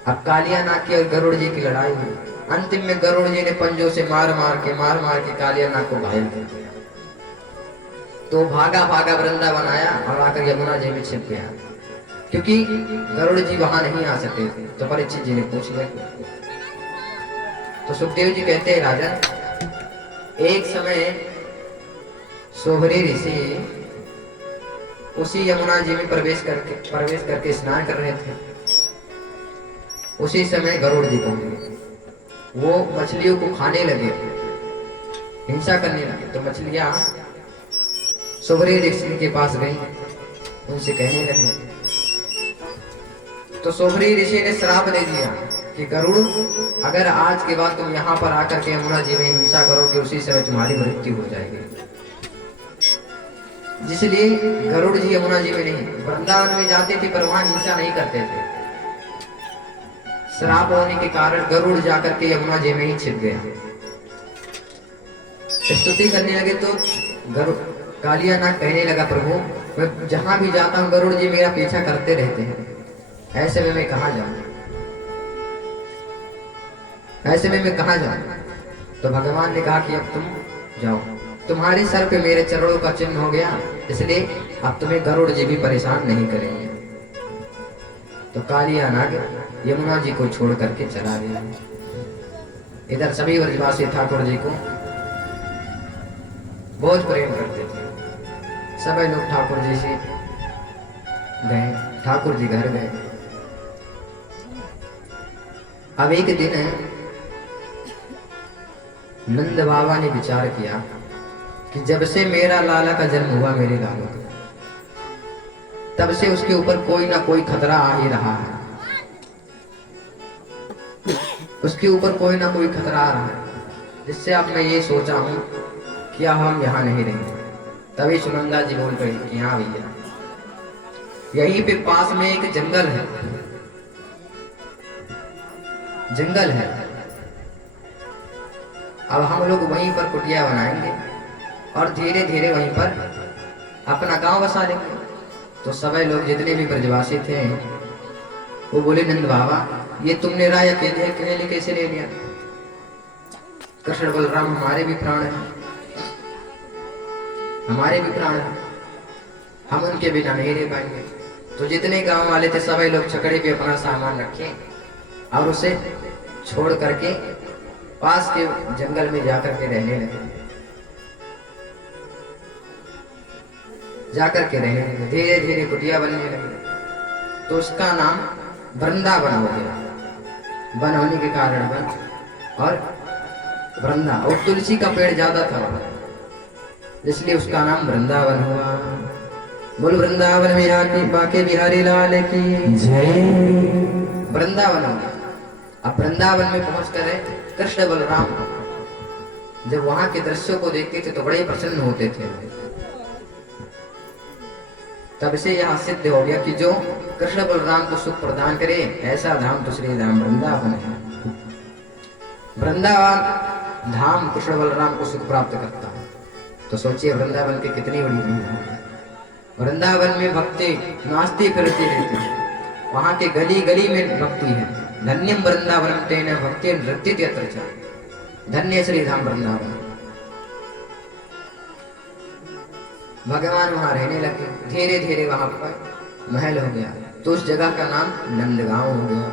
अब कालियानाग की और गरुड़ जी की लड़ाई हुई। अंतिम में गरुड़ जी ने पंजों से मार मार के कालियानाग को घायल कर दिया। तो भागा भागा वृंदावन आया और आकर यमुना जी में छिप गया, क्योंकि गरुड़ जी वहां नहीं आ सके थे। तो परीक्षित जी ने पूछ लिया। तो सुखदेव जी कहते हैं, राजन, एक समय सोहरी ऋषि उसी यमुना जी में प्रवेश करके स्नान कर रहे थे। उसी समय गरुड़ जी पहुंचे। वो मछलियों को खाने लगे, हिंसा करने लगे। तो मछलियां सोहरी ऋषि के पास गई, उनसे कहने लगी। तो सोहरी ऋषि ने श्राप दे दिया कि गरुड़, अगर आज के बाद तुम यहाँ पर आकर के यमुना जी में हिंसा करोगे उसी समय तुम्हारी मृत्यु हो जाएगी। इसलिए गरुड़ जी यमुना जी में नहीं, वृंदावन में जाते थे पर वहां हिंसा नहीं करते थे। श्राप होने के कारण गरुड़ जाकर के यमुना जी में ही छिप गया। स्तुति करने लगे तो गरुड़ कालियानाग कहने लगा, प्रभु मैं जहां भी जाता हूँ गरुड़ जी मेरा पीछा करते रहते हैं, ऐसे में मैं कहाँ जाऊं, ऐसे में मैं कहाँ जाऊं। तो भगवान ने कहा कि अब तुम जाओ, तुम्हारे सर पे मेरे चरणों का चिन्ह हो गया, इसलिए अब तुम्हें गरुड़ जी भी परेशान नहीं करेंगे। तो कालियानाग यमुना जी को छोड़ करके चला गया। इधर सभी व्रजवासी ठाकुर जी को बहुत प्रेम करते थे। सभी लोग ठाकुर जी से गए, ठाकुर जी घर गए। अब एक दिन नंद बाबा ने विचार किया कि जब से मेरा लाला का जन्म हुआ, मेरे लाला का, तब से उसके ऊपर कोई ना कोई खतरा आ ही रहा है, उसके ऊपर कोई ना कोई खतरा आ रहा है। जिससे अब मैं ये सोचा हूं कि अब हम यहाँ नहीं रहेंगे। तभी सुनंदा जी बोल पड़ी कि हाँ भैया, यहीं पे पास में एक जंगल है, जंगल है, अब हम लोग वहीं पर कुटिया बनाएंगे और धीरे धीरे वहीं पर अपना गांव बसा लेंगे। तो सभी लोग जितने भी ब्रजवासी थे वो बोले, नंद बाबा ये तुमने राय अकेले कैसे ले लिया? कृष्ण बलराम हमारे भी प्राण हैं, हमारे भी प्राण हैं, हम उनके बिना नहीं रह पाएंगे। तो जितने गांव वाले थे सभी लोग छकड़े पे अपना सामान रखे और उसे छोड़ करके पास के जंगल में जाकर के रहने लगे, जाकर के रहने लगे। धीरे धीरे कुटिया बनने लगी। तो उसका नाम वृंदावन हो गया, वन होने के कारण वन, और वृंदा, और तुलसी का पेड़ ज्यादा था इसलिए उसका नाम वृंदावन हुआ। बोल वृंदावन बिहारी बाके बिहारी लाल की जय। वृंदावन हो गया। अब वृंदावन में पहुंच कर कृष्ण बलराम जब वहां के दृश्यों को देखते थे तो बड़े प्रसन्न होते थे। तब से यह सिद्ध हो गया कि जो कृष्ण बलराम को सुख प्रदान करे ऐसा धाम तो श्री धाम वृंदावन है। वृंदावन धाम कृष्ण बलराम को सुख प्राप्त करता है। तो सोचिए वृंदावन की कितनी बड़ी महिमा है। वृंदावन में भक्ति नाचती फिरती रहती है, वहां के गली गली में भक्ति है। धन्यम वृंदावनम तेन भक्ति नृत्य यत्र च। धन्य श्री धाम वृंदावन। भगवान वहां रहने लगे, धीरे धीरे वहां पर महल हो गया, तो उस जगह का नाम नंदगांव हो गया।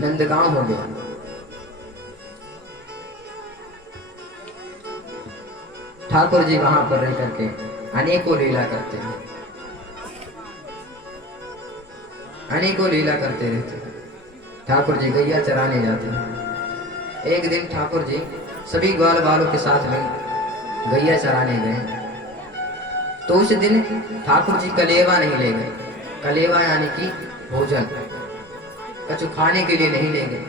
नंदगांव हो गया। ठाकुर जी वहां पर रह करके अनेकों लीला करते हैं, अनेकों लीला करते रहते हैं। ठाकुर जी गैया चराने जाते हैं। एक दिन ठाकुर जी सभी ग्वाल बालों के साथ में गैया चराने गए। तो उस दिन ठाकुर जी कलेवा नहीं ले गए। कलेवा यानी कि भोजन, कछु खाने के लिए नहीं ले गए।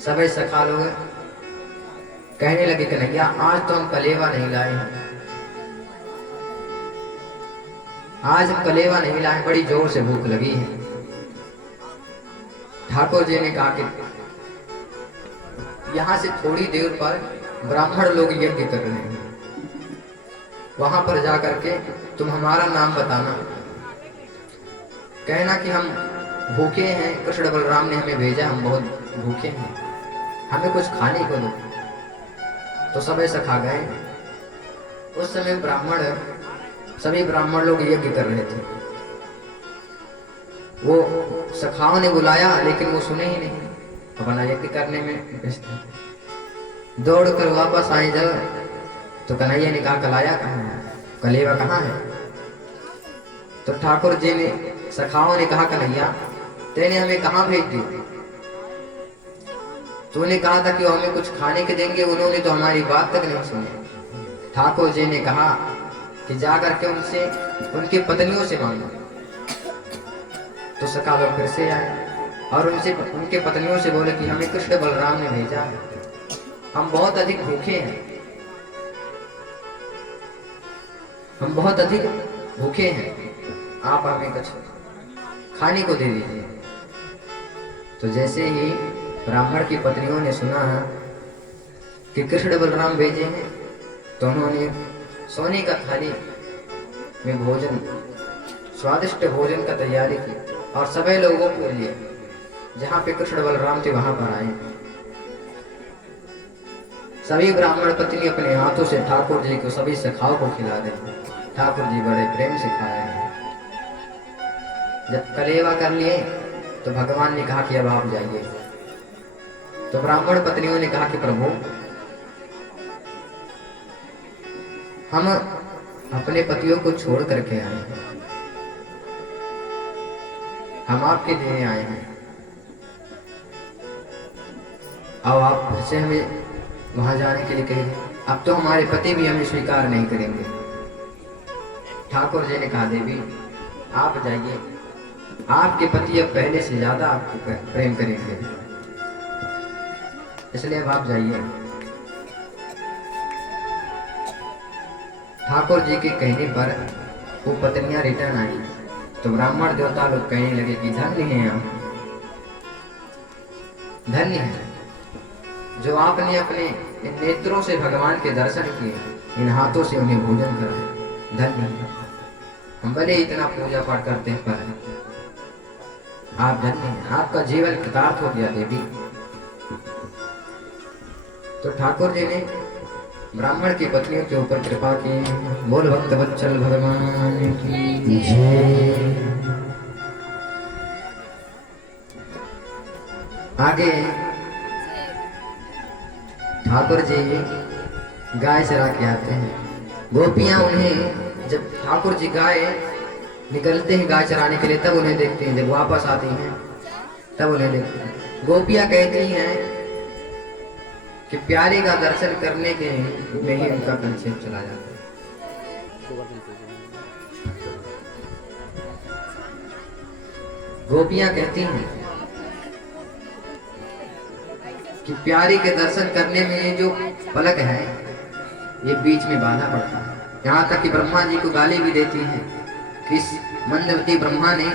सभी सखा लोग कहने लगे कि कन्हैया आज तो हम कलेवा नहीं लाए हैं, आज हम कलेवा नहीं लाए, बड़ी जोर से भूख लगी है। ठाकुर जी ने कहा कि यहां से थोड़ी देर पर ब्राह्मण लोग यज्ञ कर रहे हैं, वहां पर जाकर के तुम हमारा नाम बताना, कहना कि हम भूखे हैं, कृष्ण बलराम ने हमें भेजा, हम बहुत भूखे हैं, हमें कुछ खाने को दो। तो सब ऐसा खा गए। उस समय ब्राह्मण, सभी ब्राह्मण लोग यज्ञ कर रहे थे। वो सखाओं ने बुलाया लेकिन वो सुने ही नहीं, अपना यज्ञ करने में व्यस्त थे। दौड़ कर वापस आए जब तो कन्हैया ने कहा कलाया कहाँ है, कलेवा कहाँ है। तो ठाकुर जी ने, सखाओं ने कहा कन्हैया तेने हमें कहाँ भेज दिया, तूने कहा था कि वो हमें कुछ खाने के देंगे, उन्होंने तो हमारी बात तक नहीं सुनी। ठाकुर जी ने कहा कि जाकर के उनसे, उनकी पत्नियों से मांगो। तो सखा लोग फिर से आए और उनसे, उनके पत्नियों से बोले कि हमें कृष्ण बलराम ने भेजा है, हम बहुत अधिक भूखे हैं, हम बहुत अधिक भूखे हैं, आप हमें कुछ खाने को दे दीजिए। तो जैसे ही ब्राह्मण की पत्नियों ने सुना कि कृष्ण बलराम भेजे हैं, तो उन्होंने सोने का थाली में भोजन, स्वादिष्ट भोजन का तैयारी की और सभी लोगों के लिए, जहाँ पे कृष्ण बलराम थे वहां पर आए। सभी ब्राह्मण पत्नी अपने हाथों से ठाकुर जी को, सभी सखाओं को खिला रहे हैं। ठाकुर जी बड़े प्रेम से खा रहे हैं। जब कलेवा कर लिए तो भगवान ने कहा कि अब आप जाइए। तो ब्राह्मण पत्नियों ने कहा कि प्रभु हम अपने पतियों को छोड़ करके आए हैं, हम आपके देने आए हैं, अब आप फिर से हमें वहां जाने के लिए कहे, अब तो हमारे पति भी हमें स्वीकार नहीं करेंगे। ठाकुर जी ने कहा देवी आप जाइए, आपके पति अब पहले से ज्यादा आपको प्रेम करेंगे, इसलिए अब आप जाइए। ठाकुर जी के कहने पर वो पत्नियां रिटर्न आई। तो ब्राह्मण देवता लोग कहने लगे कि धन्य हैं आप, धन्य है जो आपने अपने इन नेत्रों से भगवान के दर्शन किए, इन हाथों से उन्हें भोजन कराया, धन्य है। हम भले इतना पूजा पाठ करते हैं पर आप धन्य हैं, आपका जीवन कृतार्थ हो गया देवी। तो ठाकुर जी ने ब्राह्मण की पत्नियों के ऊपर कृपा की। बोल भक्त वत्सल भगवान की जय। आगे ठाकुर जी गाय चरा के आते हैं। गोपियां उन्हें, जब ठाकुर जी गाय निकलते हैं गाय चराने के लिए, तब उन्हें देखते हैं, जब वापस आती हैं तब उन्हें देखते हैं। गोपियां कहती हैं कि प्यारे का दर्शन करने के में ही उनका कंसेप्ट चला जाता है। गोपियां कहती हैं कि प्यारे के दर्शन करने में ये जो पलक है ये बीच में बाधा पड़ता है। यहाँ तक कि ब्रह्मा जी को गाली भी देती हैं कि इस मंदवती ब्रह्मा ने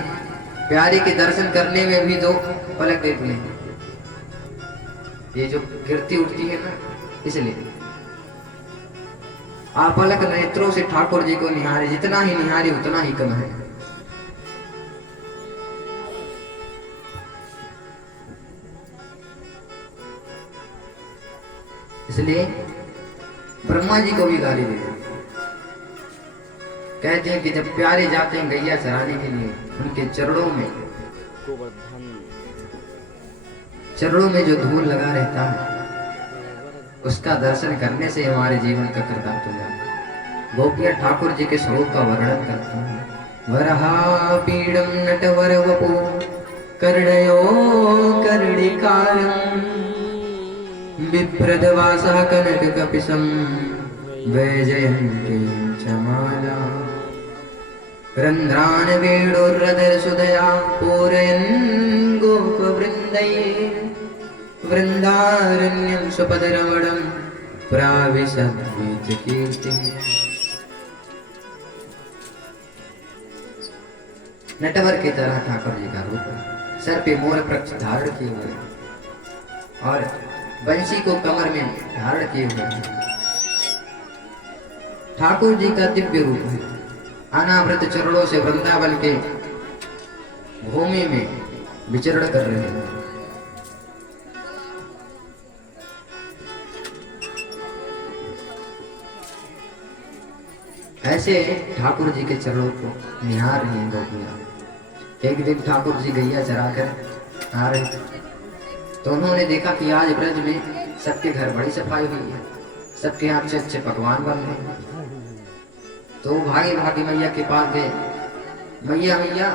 प्यारे के दर्शन करने में भी 2 पलक देती हैं। ये जो गिरती उठती है ना, इसलिए आप पलक नेत्रों से ठाकुर जी को निहारे, जितना ही निहारे उतना ही कम है। इसलिए ब्रह्मा जी को भी गाली देते, कहते हैं कि जब प्यारे जाते हैं गैया चराने के लिए, उनके चरणों में जो धूल लगा रहता है, उसका दर्शन करने से हमारे जीवन का कृतार्थ हो जाता है। गोपियां ठाकुर जी के स्वरूप का वर्णन करती हैं। वरहा पीडम नटवर वपु कर्णयो कर्णिकारं बिभ्रदवासः कनक कपिशं वैजयन्तीं च माला रंध्रान वेणुर्रधर सुदया पूरयन् गोपवृन्दैः वृंदारण्यं सुपदरमणं प्राविशद्वीत कीर्तिः। नटवर की तरह ठाकुर जी का रूप है, सर पे मोर पक्ष धारण किए हुए और बंसी को कमर में धारण किए हुए हैं। ठाकुर जी का दिव्य रूप है। अनावृत चरणों से वृंदावन के भूमि में विचरण कर रहे हैं। ऐसे ठाकुर जी के चरणों को निहार रही हैं गोपियां। एक दिन ठाकुर जी गैया चराकर आ रहे थे, तो उन्होंने देखा कि आज ब्रज में सबके घर बड़ी सफाई हुई है, सबके यहाँ अच्छे अच्छे पकवान बन रहे हैं। तो भागे भागे मैया के पास गए, मैया मैया,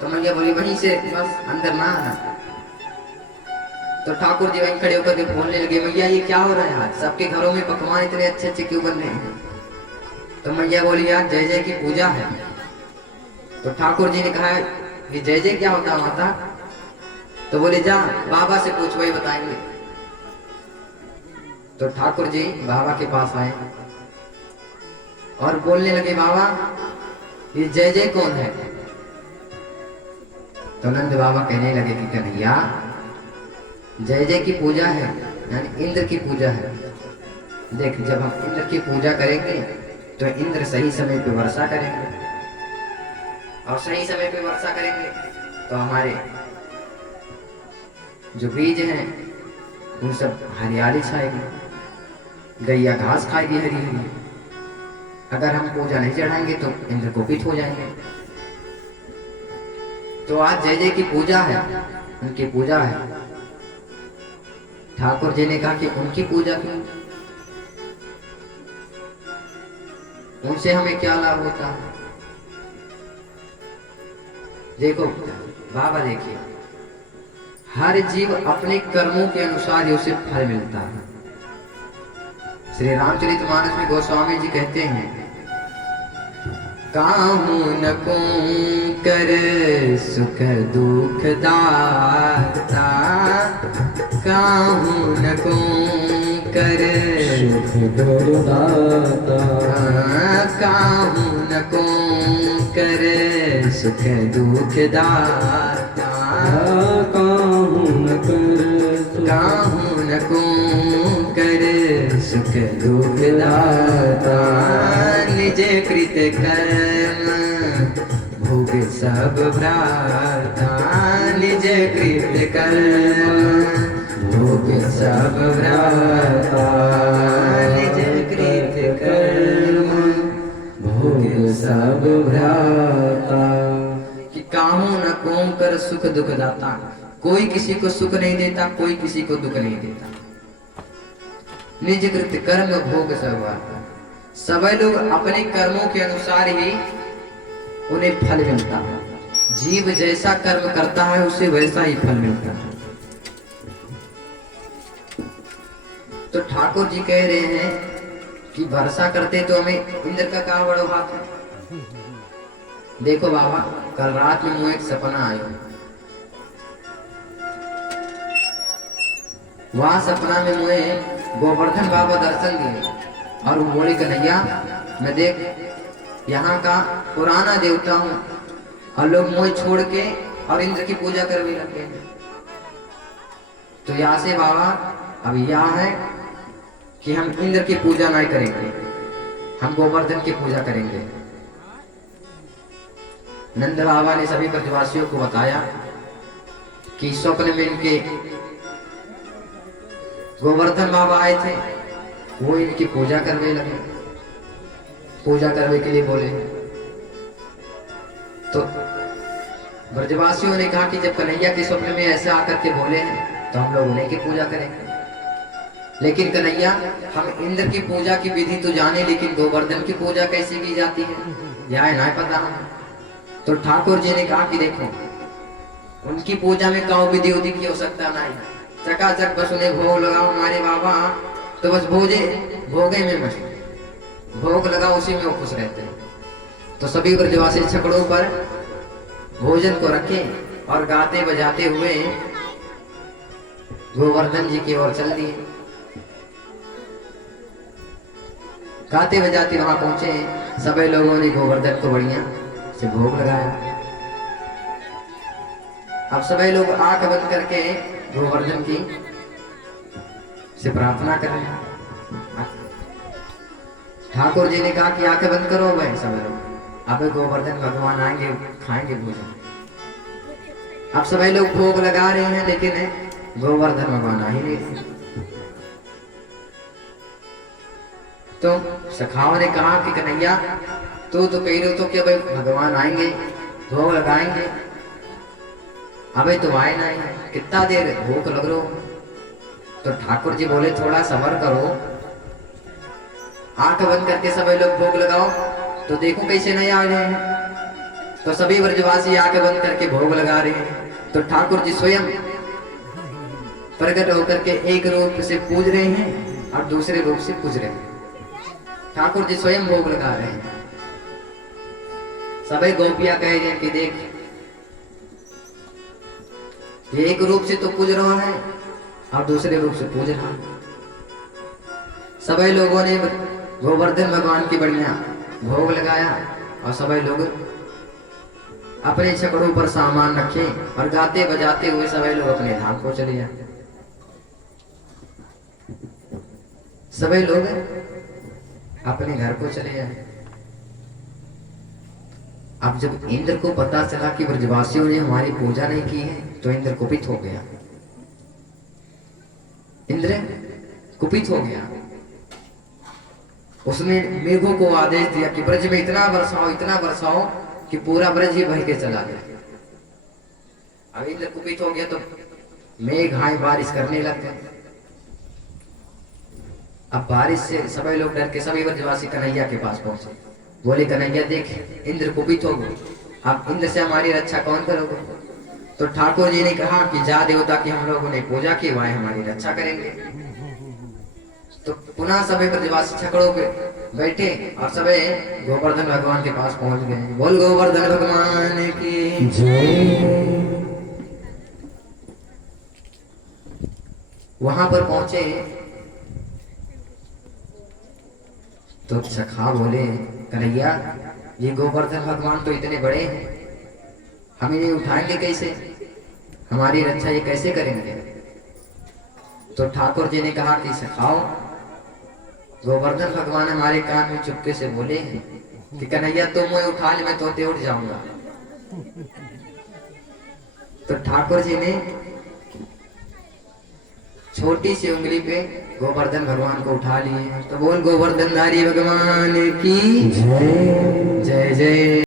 तो मैया बोली वहीं से बस अंदर ना आना। तो ठाकुर जी वहीं खड़े होकर के बोलने लगे, मैया ये क्या हो रहा है आज, सबके घरों में पकवान इतने अच्छे अच्छे क्यों बन रहे हैं? तो मैया बोली यार जय जय की पूजा है। तो ठाकुर जी ने कहा कि जय जय क्या होता है माता? तो बोले जा बाबा से पूछ, वही बताएंगे। तो ठाकुर जी बाबा के पास आए और बोलने लगे, बाबा ये जय जय कौन है? तो नंद बाबा कहने लगे कि कन्हैया जय जय की पूजा है, यानी इंद्र की पूजा है। देख जब हम इंद्र की पूजा करेंगे तो इंद्र सही समय पे वर्षा करेंगे, और सही समय पे वर्षा करेंगे तो हमारे जो बीज हैं उन सब हरियाली छाएगी, गैया घास खाएगी हरी हरी। अगर हम पूजा नहीं चढ़ाएंगे तो इंद्र कोपित हो जाएंगे। तो आज जय जय की पूजा है, उनकी पूजा है। ठाकुर जी ने कहा कि उनकी पूजा क्यों, उनसे हमें क्या लाभ होता है? देखो बाबा, देखिए हर जीव अपने कर्मों के अनुसार ही उसे फल मिलता है। श्री रामचरितमानस में गोस्वामी जी कहते हैं, काहू न को कर सुख दुख दाता, काहू न को कर सुख दुख दाता, काहू न को कर सुख दुख दाता, काहू न को कर सुख दुख दाता, निज कृत कर्म भोग सब भ्राता, निज कृत कर्म भोग सब भ्राता, निज कृत कर्म भोग सब भ्राता। कि काहू न कोम कर सुख दुख दाता, कोई किसी को सुख नहीं देता, कोई किसी को दुख नहीं देता। निज कृत कर्म भोग सब भ्राता, सभी लोग अपने कर्मों के अनुसार ही उन्हें फल मिलता है। जीव जैसा कर्म करता है उसे वैसा ही फल मिलता है। तो ठाकुर जी कह रहे हैं कि वर्षा करते तो हमें इंद्र का क्या बड़ा हाथ है। देखो बाबा, कल रात में मुझे एक सपना आया। वहां सपना में मुझे गोवर्धन बाबा दर्शन दिए और वो बोले कन्हैया मैं देख यहाँ का पुराना देवता हूँ और लोग मुझे छोड़ के और इंद्र की पूजा करने लगे। तो यहाँ से बाबा अब यह है कि हम इंद्र की पूजा नहीं करेंगे, हम गोवर्धन की पूजा करेंगे। नंद बाबा ने सभी ब्रजवासियों को बताया कि स्वप्न में इनके गोवर्धन बाबा आए थे, वो इनकी पूजा करने लगे, पूजा करने के लिए बोले। तो ब्रजवासियों ने कहा कि जब कन्हैया के स्वप्न में ऐसे आकर के बोले हैं तो हम लोग उन्हीं की पूजा करेंगे। लेकिन कन्हैया, हम इंद्र की पूजा की विधि तो जाने, लेकिन गोवर्धन की पूजा कैसे की जाती है यह नहीं पता हमें। तो ठाकुर जी ने कहा कि देखो, उनकी पूजा में कहो विधि उधि की हो सकता नहीं, चकाचक बस उन्हें भोग लगाओ हमारे बाबा, तो बस भोगे में मस्त, भोग लगाओ उसी में वो खुश रहते हैं। तो सभी ब्रजवासी छकड़ों पर भोजन को रखे और गाते बजाते हुए गोवर्धन जी की ओर चल दिए। गाते बजाते वहां पहुंचे, सभी लोगों ने गोवर्धन को बढ़िया से भोग लगाया। अब सभी लोग आंख बंद करके गोवर्धन की से प्रार्थना कर रहे हैं। ठाकुर जी ने कहा कि आंखें बंद करो भाई सब लोग, अब गोवर्धन भगवान आएंगे, खाएंगे भोजन। अब सभी लोग भोग लगा रहे हैं, लेकिन गोवर्धन भगवान आ ही नहीं। तो सखाओं ने कहा कि कन्हैया, तू तो कह रहे तो कि भाई भगवान आएंगे, भोग लगाएंगे, अबे तो आए नहीं, कितना देर भूख लग रहा। तो ठाकुर जी बोले थोड़ा सब्र करो, आंख बंद करके सभी लोग भोग लगाओ, तो देखो कैसे नहीं आ रहे हैं। तो सभी ब्रजवासी आंख बंद करके भोग लगा रहे हैं। तो ठाकुर जी स्वयं प्रकट होकर के एक रूप से पूज रहे हैं और दूसरे रूप से पूज रहे हैं। ठाकुर जी स्वयं भोग लगा रहे हैं। सभी गोपियां कह रहे हैं कि देख, ये एक रूप से तो पूज रहा है और दूसरे रूप से पूज रहा है। सभी लोगों ने गोवर्धन भगवान की बढ़िया भोग लगाया और सभी लोग अपने छकड़ों पर सामान रखे और गाते बजाते हुए सभी लोग अपने धाम को चले जाते। सभी लोग अपने घर को चले जाए। अब जब इंद्र को पता चला कि ब्रजवासियों ने हमारी पूजा नहीं की है, तो इंद्र कुपित हो गया। इंद्र कुपित हो गया। उसने मेघों को आदेश दिया कि ब्रज में इतना बरसाओ कि पूरा ब्रज ही बह के चला गया। अब इंद्र कुपित हो गया तो मेघ हाय बारिश करने लग गए। अब बारिश से सभी लोग डर के सभी ब्रजवासी कन्हैया के पास पहुंचे। बोले कन्हैया देख, इंद्र कुपित हो गए, अब इंद्र से हमारी रक्षा कौन करोगे? तो ठाकुर जी ने कहा कि जा देवता की हम लोगों ने पूजा की, वह हमारी रक्षा करेंगे। तो पुनः सभी ब्रजवासी छकड़ों पे बैठे और सभी गोवर्धन भगवान के पास पहुंच गए। बोल गोवर्धन भगवान की जय। वहां पर पहुंचे तो सखा बोले कन्हैया, ये गोवर्धन भगवान तो इतने बड़े हैं, हम इन्हें उठाएंगे कैसे, हमारी रक्षा ये कैसे करेंगे? तो ठाकुर जी ने कहा कि सखाओ, गोवर्धन भगवान हमारे कान में चुपके से बोले कि कन्हैया तुम मुझे उठा ले, मैं तोते उठ जाऊंगा। तो ठाकुर जी ने छोटी सी उंगली पे गोवर्धन भगवान को उठा लिए। तो बोल गोवर्धन धारी भगवान की जय जय।